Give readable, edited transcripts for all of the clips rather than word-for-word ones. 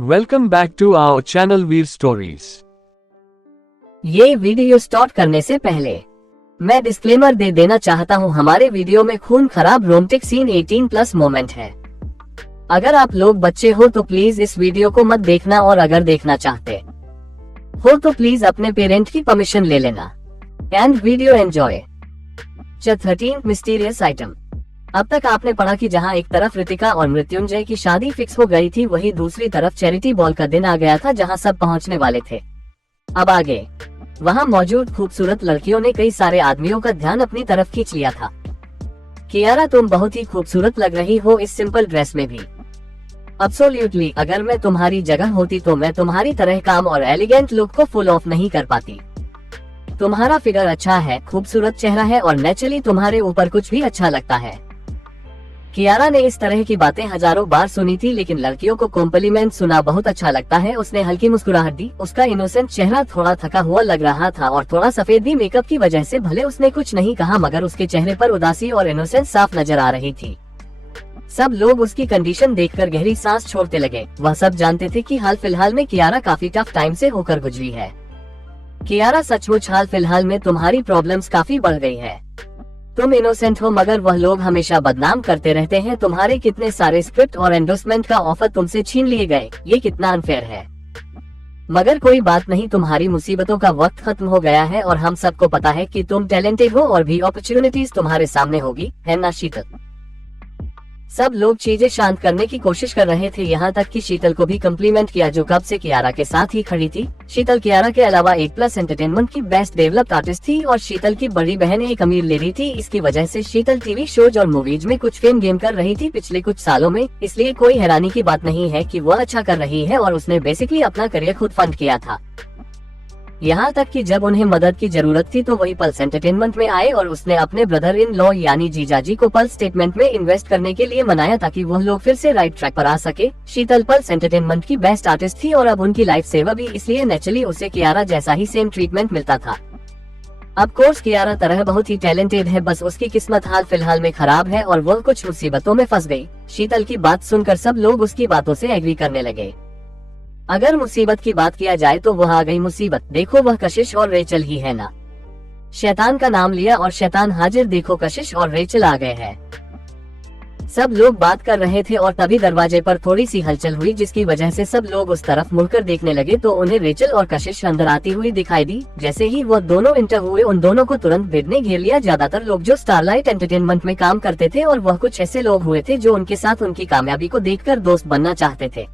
Welcome back to our channel Veer Stories. ये video start करने से पहले मैं डिस्क्लेमर दे देना चाहता हूँ, हमारे वीडियो में खून खराब रोमांटिक सीन 18+ मोमेंट है। अगर आप लोग बच्चे हो तो प्लीज इस वीडियो को मत देखना, और अगर देखना चाहते हो तो प्लीज अपने पेरेंट की परमिशन ले लेना। And video enjoy. 13 mysterious item. अब तक आपने पढ़ा कि जहां एक तरफ रितिका और मृत्युंजय की शादी फिक्स हो गई थी, वहीं दूसरी तरफ चैरिटी बॉल का दिन आ गया था जहां सब पहुंचने वाले थे। अब आगे वहां मौजूद खूबसूरत लड़कियों ने कई सारे आदमियों का ध्यान अपनी तरफ खींच लिया था। कियारा, तुम बहुत ही खूबसूरत लग रही हो इस सिंपल ड्रेस में भी। एब्सोल्युटली, अगर मैं तुम्हारी जगह होती तो मैं तुम्हारी तरह काम और एलिगेंट लुक को फुल ऑफ नहीं कर पाती। तुम्हारा फिगर अच्छा है, खूबसूरत चेहरा है और नेचुरली तुम्हारे ऊपर कुछ भी अच्छा लगता है। कियारा ने इस तरह की बातें हजारों बार सुनी थी, लेकिन लड़कियों को कॉम्प्लीमेंट सुना बहुत अच्छा लगता है। उसने हल्की मुस्कुराहट दी। उसका इनोसेंट चेहरा थोड़ा थका हुआ लग रहा था और थोड़ा सफेद भी मेकअप की वजह से। भले उसने कुछ नहीं कहा, मगर उसके चेहरे पर उदासी और इनोसेंस साफ नजर आ रही थी। सब लोग उसकी कंडीशन देखकर गहरी सांस छोड़ते लगे। वह सब जानते थे कि हाल फिलहाल में कियारा काफी टफ टाइम से होकर गुजरी है। कियारा, सचमुच हाल फिलहाल में तुम्हारी प्रॉब्लम्स काफी बढ़ गई है। तुम इनोसेंट हो, मगर वह लोग हमेशा बदनाम करते रहते हैं। तुम्हारे कितने सारे स्क्रिप्ट और एंडोर्समेंट का ऑफर तुमसे छीन लिए गए। ये कितना अनफेयर है। मगर कोई बात नहीं, तुम्हारी मुसीबतों का वक्त खत्म हो गया है और हम सबको पता है कि तुम टैलेंटेड हो और भी अपॉर्चुनिटीज तुम्हारे सामने होगी, है ना शीतल? सब लोग चीजें शांत करने की कोशिश कर रहे थे, यहाँ तक कि शीतल को भी कम्प्लीमेंट किया जो कब से कियारा के साथ ही खड़ी थी। शीतल कियारा के अलावा 8+ एंटरटेनमेंट की बेस्ट डेवलप्ड आर्टिस्ट थी और शीतल की बड़ी बहन एक अमीर लेडी थी। इसकी वजह से शीतल टीवी शोज और मूवीज में कुछ फेम गेम कर रही थी पिछले कुछ सालों में, इसलिए कोई हैरानी की बात नहीं है कि वह अच्छा कर रही है और उसने बेसिकली अपना करियर खुद फंड किया था। यहाँ तक कि जब उन्हें मदद की जरूरत थी तो वही पल्स एंटरटेनमेंट में आए और उसने अपने ब्रदर इन लॉ यानी जीजाजी को पल्स स्टेटमेंट में इन्वेस्ट करने के लिए मनाया ताकि वह लोग फिर से राइट ट्रैक पर आ सके। शीतल पल्स एंटरटेनमेंट की बेस्ट आर्टिस्ट थी और अब उनकी लाइफ सेवर भी, इसलिए नेचुरली उसे कियारा जैसा ही सेम ट्रीटमेंट मिलता था। अब कोर्स कियारा तरह बहुत ही टैलेंटेड है, बस उसकी किस्मत हाल फिलहाल में खराब है और वह कुछ मुसीबतों में फंस गई। शीतल की बात सुनकर सब लोग उसकी बातों से एग्री करने लगे। अगर मुसीबत की बात किया जाए तो वह आ गई मुसीबत। देखो, वह कशिश और रेचल ही है ना। शैतान का नाम लिया और शैतान हाजिर। देखो, कशिश और रेचल आ गए हैं। सब लोग बात कर रहे थे और तभी दरवाजे पर थोड़ी सी हलचल हुई, जिसकी वजह से सब लोग उस तरफ मुड़कर देखने लगे तो उन्हें रेचल और कशिश अंदर आती हुई दिखाई दी। जैसे ही वह दोनों इंटर हुए, उन दोनों को तुरंत भीड़ ने घेर लिया। ज्यादातर लोग जो स्टारलाइट एंटरटेनमेंट में काम करते थे और वह कुछ ऐसे लोग हुए थे जो उनके साथ उनकी कामयाबी को देखकर दोस्त बनना चाहते थे।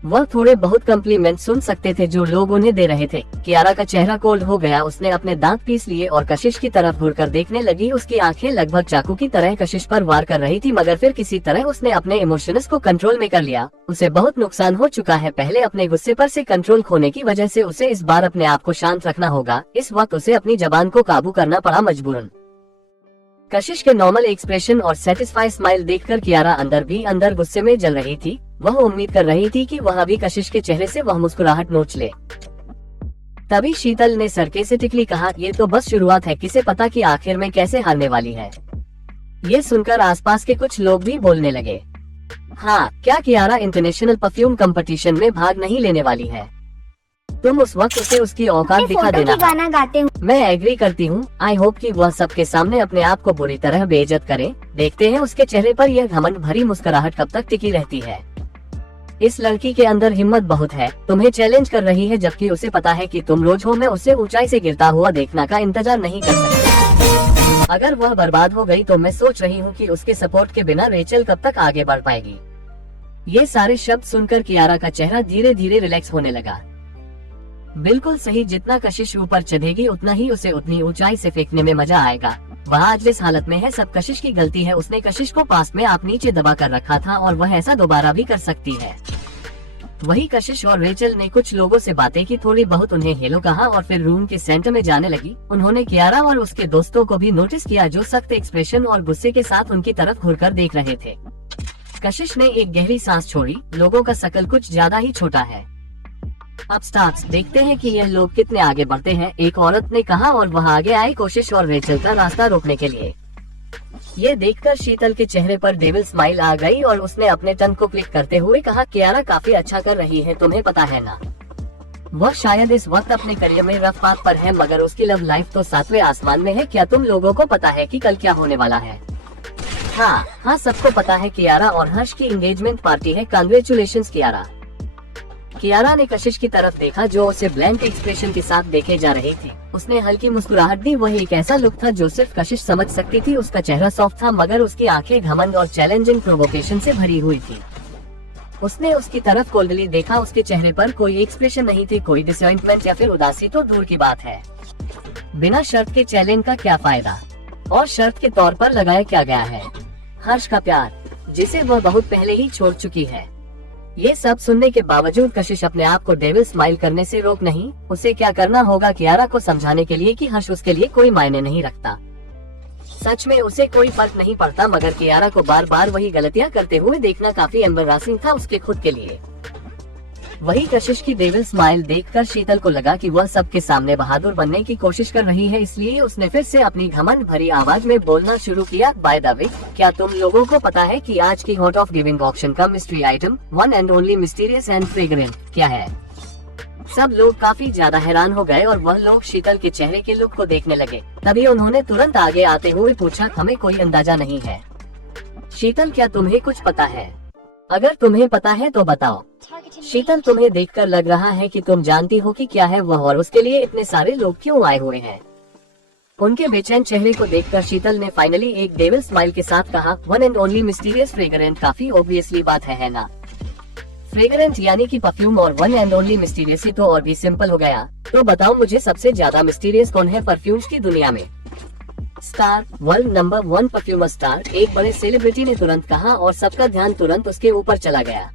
वह थोड़े बहुत कम्प्लीमेंट सुन सकते थे जो लोग उन्हें दे रहे थे। कियारा का चेहरा कोल्ड हो गया। उसने अपने दांत पीस लिए और कशिश की तरफ घूरकर देखने लगी। उसकी आंखें लगभग चाकू की तरह कशिश पर वार कर रही थी, मगर फिर किसी तरह उसने अपने इमोशंस को कंट्रोल में कर लिया। उसे बहुत नुकसान हो चुका है पहले अपने गुस्से पर से कंट्रोल खोने की वजह से। उसे इस बार अपने आप को शांत रखना होगा। इस वक्त उसे अपनी जबान को काबू करना पड़ा मजबूरन। कशिश के नॉर्मल एक्सप्रेशन और सेटिस्फाई स्माइल देखकर कियारा अंदर भी अंदर गुस्से में जल रही थी। वह उम्मीद कर रही थी कि वह अभी कशिश के चेहरे से वह मुस्कुराहट नोच ले। तभी शीतल ने सरकेस्टिकली कहा, ये तो बस शुरुआत है, किसे पता कि आखिर में कैसे हारने वाली है। ये सुनकर आसपास के कुछ लोग भी बोलने लगे, हाँ, क्या कियारा इंटरनेशनल परफ्यूम कंपटीशन में भाग नहीं लेने वाली है? तुम उस वक्त उसे उसकी औकात दिखा देना। गाना गाते हूँ। मैं एग्री करती हूँ। आई होप कि वह सबके सामने अपने आप को बुरी तरह बेइज्जत करे। देखते हैं उसके चेहरे पर यह घमंड भरी मुस्कुराहट कब तक टिकी रहती है। इस लड़की के अंदर हिम्मत बहुत है, तुम्हें चैलेंज कर रही है, जबकि उसे पता है कि तुम रोज हो। मैं उसे ऊंचाई से गिरता हुआ देखने का इंतजार नहीं कर सकती। अगर वह बर्बाद हो गई तो मैं सोच रही हूँ कि उसके सपोर्ट के बिना रेचल कब तक आगे बढ़ पाएगी। ये सारे शब्द सुनकर कियारा का चेहरा धीरे धीरे रिलैक्स होने लगा। बिल्कुल सही, जितना कशिश ऊपर चढ़ेगी उतना ही उसे उतनी ऊंचाई से फेंकने में मजा आएगा। वह आज जिस हालत में है सब कशिश की गलती है। उसने कशिश को पास में आप नीचे दबा कर रखा था और वह ऐसा दोबारा भी कर सकती है। वही कशिश और रेचल ने कुछ लोगों से बातें की, थोड़ी बहुत उन्हें हेलो कहा और फिर रूम के सेंटर में जाने लगी। उन्होंने कियारा और उसके दोस्तों को भी नोटिस किया जो सख्त एक्सप्रेशन और गुस्से के साथ उनकी तरफ घूरकर देख रहे थे। कशिश ने एक गहरी सांस छोड़ी। लोगों का शकल कुछ ज्यादा ही छोटा है। अब स्टार्स, देखते हैं कि यह लोग कितने आगे बढ़ते हैं, एक औरत ने कहा और वह आगे आई कोशिश और रेचल का रास्ता रोकने के लिए। ये देखकर शीतल के चेहरे पर डेविल स्माइल आ गई और उसने अपने टंग को क्लिक करते हुए कहा, कियारा काफी अच्छा कर रही है, तुम्हें पता है ना। वह शायद इस वक्त अपने करियर में रफ पाथ पर है, मगर उसकी लव लाइफ तो 7वें आसमान में है। क्या तुम लोगों को पता है कि कल क्या होने वाला है? हाँ, सबको पता है। कियारा और हर्ष की एंगेजमेंट पार्टी है। कांग्रेचुलेशंस कियारा। कियारा ने कशिश की तरफ देखा जो उसे ब्लैंक एक्सप्रेशन के साथ देखे जा रही थी। उसने हल्की मुस्कुराहट दी। वह एक ऐसा लुक था जो सिर्फ कशिश समझ सकती थी। उसका चेहरा सॉफ्ट था, मगर उसकी आंखें घमंड और चैलेंजिंग प्रोवोकेशन से भरी हुई थी। उसने उसकी तरफ कोल्डली देखा। उसके चेहरे पर कोई एक्सप्रेशन नहीं थी, कोई डिसअपॉइंटमेंट या फिर उदासी तो दूर की बात है। बिना शर्त के चैलेंज का क्या फायदा, और शर्त के तौर पर लगाया क्या गया है? हर्ष का प्यार, जिसे वह बहुत पहले ही छोड़ चुकी है। ये सब सुनने के बावजूद कशिश अपने आप को डेविल स्माइल करने से रोक नहीं। उसे क्या करना होगा कियारा को समझाने के लिए कि हर्ष उसके लिए कोई मायने नहीं रखता। सच में उसे कोई फर्क नहीं पड़ता, मगर कियारा को बार बार वही गलतियां करते हुए देखना काफी एम्बैरेसिंग था उसके खुद के लिए। वही कशिश की डेविल स्माइल देखकर शीतल को लगा कि वह सबके सामने बहादुर बनने की कोशिश कर रही है, इसलिए उसने फिर से अपनी घमंड भरी आवाज में बोलना शुरू किया, बाय द वे, क्या तुम लोगों को पता है कि आज की हॉट ऑफ गिविंग ऑक्शन का mystery item one and only mysterious and fragrant क्या है? सब लोग काफी ज्यादा हैरान हो गए और वह लोग शीतल के चेहरे के लुक को देखने लगे। तभी उन्होंने तुरंत आगे आते हुए पूछा, हमें कोई अंदाजा नहीं है। शीतल, क्या तुम्हें कुछ पता है? अगर तुम्हें पता है तो बताओ। शीतल, तुम्हें देखकर लग रहा है कि तुम जानती हो कि क्या है वह और उसके लिए इतने सारे लोग क्यों आए हुए हैं। उनके बेचैन चेहरे को देखकर शीतल ने फाइनली एक डेविल स्माइल के साथ कहा, one and only mysterious fragrant, काफी ऑब्वियसली बात है ना? फ्रेग्रेंट यानी कि परफ्यूम, और वन एंड ओनली मिस्टीरियस ही तो और भी सिंपल हो गया। तो बताओ मुझे, सबसे ज्यादा मिस्टीरियस कौन है परफ्यूम्स की दुनिया में? Star, world number 1 perfumer star, एक बड़े सेलिब्रिटी ने तुरंत कहा और सबका ध्यान तुरंत उसके ऊपर चला गया।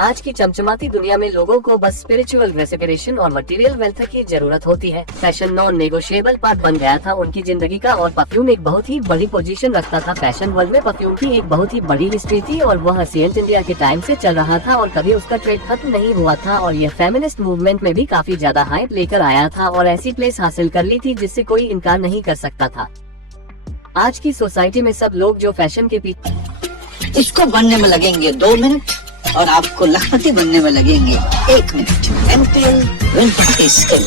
आज की चमचमाती दुनिया में लोगों को बस स्पिरिचुअल रेस्पिरेशन और मटेरियल वेल्थ की जरूरत होती है। फैशन नॉन नेगोशिएबल पार्ट बन गया था उनकी जिंदगी का, और परफ्यूम एक बहुत ही बड़ी पोजीशन रखता था। फैशन वर्ल्ड में परफ्यूम की एक बहुत ही बड़ी हिस्ट्री थी और वह एशियंट इंडिया के टाइम से चल रहा था और कभी उसका ट्रेड खत्म नहीं हुआ था। और यह फेमिनिस्ट मूवमेंट में भी काफी ज्यादा हाइप लेकर आया था और ऐसी प्लेस हासिल कर ली थी जिससे कोई इनकार नहीं कर सकता था। आज की सोसाइटी में सब लोग जो फैशन के पीछे, इसको बनने में लगेंगे 2 मिनट और आपको लखपति बनने में लगेंगे 1 minute. MPL win skill,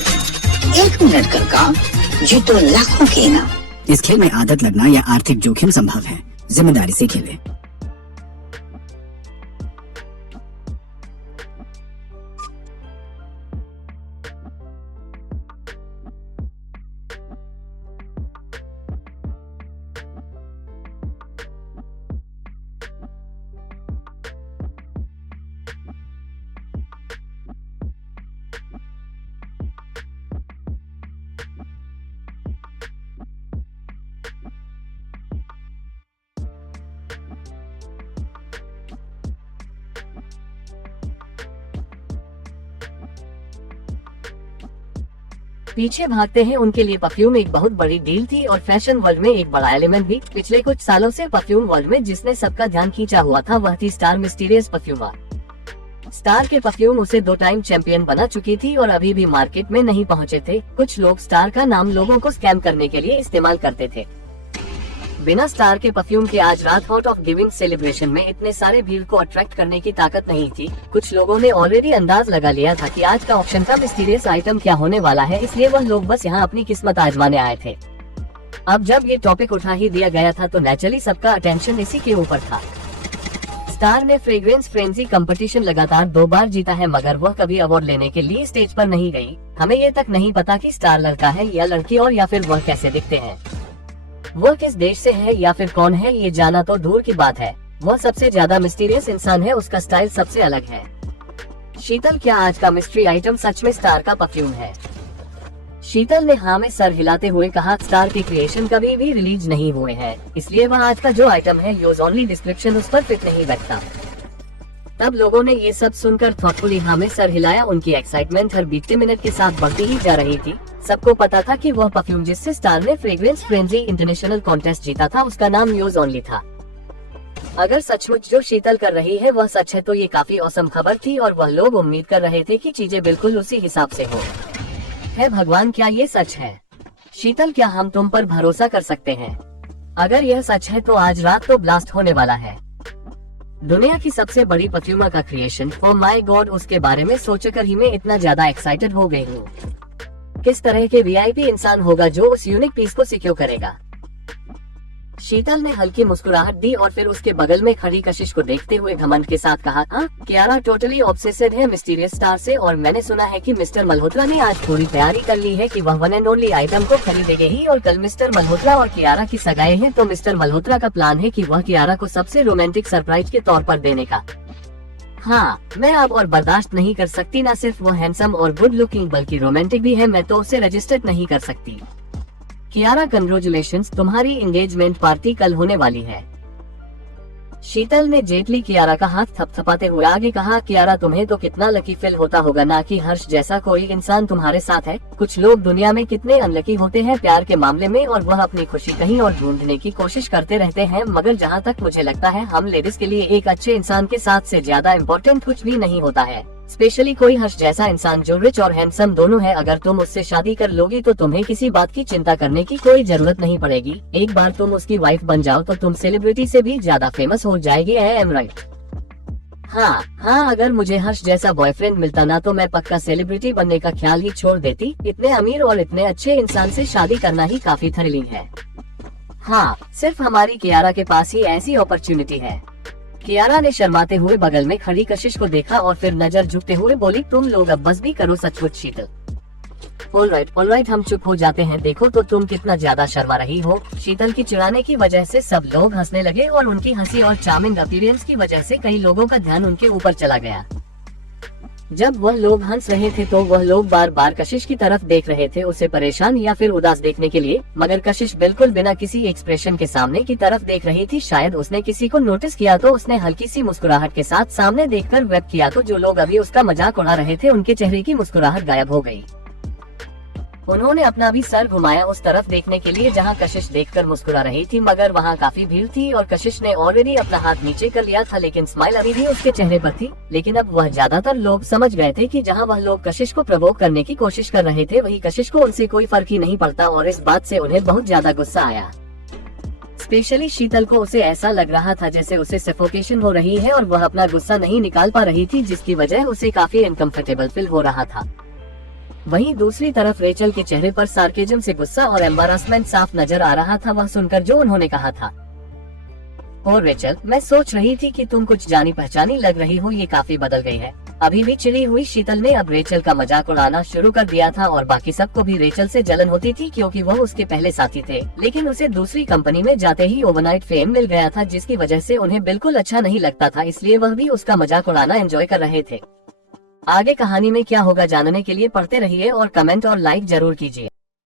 1 minute का काम जीतो लाखों के इनाम। इस खेल में आदत लगना या आर्थिक जोखिम संभव है, जिम्मेदारी से खेलें। पीछे भागते हैं उनके लिए परफ्यूम एक बहुत बड़ी डील थी और फैशन वर्ल्ड में एक बड़ा एलिमेंट भी। पिछले कुछ सालों से परफ्यूम वर्ल्ड में जिसने सबका ध्यान खींचा हुआ था वह थी स्टार मिस्टीरियस परफ्यूमर। स्टार के परफ्यूम उसे 2 टाइम चैंपियन बना चुकी थी और अभी भी मार्केट में नहीं पहुंचे थे। कुछ लोग स्टार का नाम लोगों को स्कैम करने के लिए इस्तेमाल करते थे। बिना स्टार के परफ्यूम के आज रात हॉट ऑफ गिविंग सेलिब्रेशन में इतने सारे भीड़ को अट्रैक्ट करने की ताकत नहीं थी। कुछ लोगों ने ऑलरेडी अंदाज लगा लिया था कि आज का ऑप्शन का मिस्टीरियस आइटम क्या होने वाला है, इसलिए वह लोग बस यहाँ अपनी किस्मत आजमाने आए थे। अब जब ये टॉपिक उठा ही दिया गया था तो नेचुरली सबका अटेंशन इसी के ऊपर था। स्टार ने फ्रेग्रेंस फ्रेंजी कंपटीशन लगातार 2 बार जीता है, मगर वह कभी अवार्ड लेने के लिए स्टेज पर नहीं गई। हमें ये तक नहीं पता कि स्टार लड़का है या लड़की, और या फिर वह कैसे दिखते हैं, वह किस देश से है या फिर कौन है, ये जाना तो दूर की बात है। वह सबसे ज्यादा मिस्टीरियस इंसान है, उसका स्टाइल सबसे अलग है। शीतल, क्या आज का मिस्ट्री आइटम सच में स्टार का परफ्यूम है? शीतल ने हाँ में सर हिलाते हुए कहा, स्टार के क्रिएशन कभी भी रिलीज नहीं हुए हैं, इसलिए वह आज का जो आइटम है यूज ओनली डिस्क्रिप्शन उस पर फिट नहीं बैठता। तब लोगों ने ये सब सुनकर थॉटफुली हाँ में सर हिलाया। उनकी एक्साइटमेंट हर बीते मिनट के साथ बढ़ती ही जा रही थी। सबको पता था कि वह परफ्यूम जिससे स्टार ने फ्रेग्रेंस फ्रेंजी इंटरनेशनल कॉन्टेस्ट जीता था उसका नाम यूज ओनली था। अगर सचमुच जो शीतल कर रही है वह सच है तो ये काफी औसम खबर थी और वह लोग उम्मीद कर रहे थे कि चीजें बिल्कुल उसी हिसाब से हो। है भगवान, क्या ये सच है? शीतल, क्या हम तुम पर भरोसा कर सकते हैं? अगर यह सच है तो आज रात तो ब्लास्ट होने वाला है। दुनिया की सबसे बड़ी परफ्यूमर का क्रिएशन, ओ माय गॉड, उसके बारे में सोचकर ही मैं इतना ज्यादा एक्साइटेड हो गई हूँ। किस तरह के वीआईपी इंसान होगा जो उस यूनिक पीस को सिक्योर करेगा। शीतल ने हल्की मुस्कुराहट दी और फिर उसके बगल में खड़ी कशिश को देखते हुए घमंड के साथ कहा, हाँ, कियारा टोटली ऑब्सेसिड है मिस्टीरियस स्टार से, और मैंने सुना है कि मिस्टर मल्होत्रा ने आज पूरी तैयारी कर ली है कि वह वन एंड ओनली आइटम को खरीदेंगे ही। और कल मिस्टर मल्होत्रा और कियारा की सगाई है, तो मिस्टर मल्होत्रा का प्लान है कि वह कियारा को सबसे रोमांटिक सरप्राइज के तौर पर देने का। हाँ, मैं अब और बर्दाश्त नहीं कर सकती। न सिर्फ वो हैंडसम और गुड लुकिंग बल्कि रोमांटिक भी है, मैं तो उसे रजिस्टर्ड नहीं कर सकती। कियारा, कंग्रेचुलेशंस, तुम्हारी एंगेजमेंट पार्टी कल होने वाली है। शीतल ने जेटली कियारा का हाथ थपथपाते हुए आगे कहा, कियारा तुम्हें तो कितना लकी फील होता होगा ना कि हर्ष जैसा कोई इंसान तुम्हारे साथ है। कुछ लोग दुनिया में कितने अनलकी होते हैं प्यार के मामले में, और वह अपनी खुशी कहीं और ढूंढने की कोशिश करते रहते हैं। मगर जहाँ तक मुझे लगता है, हम लेडीज के लिए एक अच्छे इंसान के साथ से ज्यादा इम्पोर्टेंट कुछ भी नहीं होता है, स्पेशली कोई हर्ष जैसा इंसान जो रिच और हैंडसम दोनों है। अगर तुम उससे शादी कर लोगी तो तुम्हें किसी बात की चिंता करने की कोई जरूरत नहीं पड़ेगी। एक बार तुम उसकी वाइफ बन जाओ तो तुम सेलिब्रिटी से भी ज्यादा फेमस हो जाएगी। I am right? हाँ, अगर मुझे हर्ष जैसा बॉयफ्रेंड मिलता ना तो मैं पक्का सेलिब्रिटी बनने का ख्याल ही छोड़ देती। इतने अमीर और इतने अच्छे इंसान से शादी करना ही काफी थ्रिलिंग है। हाँ, सिर्फ हमारी कियारा के पास ही ऐसी अपॉर्चुनिटी है। कियारा ने शर्माते हुए बगल में खड़ी कशिश को देखा और फिर नजर झुकते हुए बोली, तुम लोग अब बस भी करो सचमुच शीतल। ऑलराइट, हम चुप हो जाते हैं। देखो तो तुम कितना ज्यादा शर्मा रही हो। शीतल की चिढ़ाने की वजह से सब लोग हंसने लगे और उनकी हंसी और चार्मिंग अपीयरेंस की वजह से कई लोगों का ध्यान उनके ऊपर चला गया। जब वह लोग हंस रहे थे तो वह लोग बार बार कशिश की तरफ देख रहे थे, उसे परेशान या फिर उदास देखने के लिए। मगर कशिश बिल्कुल बिना किसी एक्सप्रेशन के सामने की तरफ देख रही थी। शायद उसने किसी को नोटिस किया तो उसने हल्की सी मुस्कुराहट के साथ सामने देखकर वेब किया, तो जो लोग अभी उसका मजाक उड़ा रहे थे उनके चेहरे की मुस्कुराहट गायब हो गयी। उन्होंने अपना भी सर घुमाया उस तरफ देखने के लिए जहां कशिश देखकर मुस्कुरा रही थी, मगर वहां काफी भीड़ थी और कशिश ने ऑलरेडी अपना हाथ नीचे कर लिया था, लेकिन स्माइल अभी भी उसके चेहरे पर थी। लेकिन अब वह ज्यादातर लोग समझ गए थे कि जहां वह लोग कशिश को प्रोवोक करने की कोशिश कर रहे थे, वही कशिश को उनसे कोई फर्क ही नहीं पड़ता, और इस बात से उन्हें बहुत ज्यादा गुस्सा आया। स्पेशली शीतल को। उसे ऐसा लग रहा था जैसे उसे सफोकेशन हो रही है और वह अपना गुस्सा नहीं निकाल पा रही थी, जिसकी वजह उसे काफी अनकंफर्टेबल फील हो रहा था। वहीं दूसरी तरफ रेचल के चेहरे पर सार्केज्म से गुस्सा और एम्बारासमेंट साफ नजर आ रहा था, वह सुनकर जो उन्होंने कहा था। और रेचल, मैं सोच रही थी कि तुम कुछ जानी पहचानी लग रही हो, ये काफी बदल गई है। अभी भी चिड़ी हुई शीतल ने अब रेचल का मजाक उड़ाना शुरू कर दिया था, और बाकी सबको भी रेचल से जलन होती थी क्योंकि वह उसके पहले साथी थे। लेकिन उसे दूसरी कंपनी में जाते ही ओवरनाइट फेम मिल गया था, जिसकी वजह से उन्हें बिल्कुल अच्छा नहीं लगता था, इसलिए वह भी उसका मजाक उड़ाना एंजॉय कर रहे थे। आगे कहानी में क्या होगा जानने के लिए पढ़ते रहिए और कमेंट और लाइक जरूर कीजिए।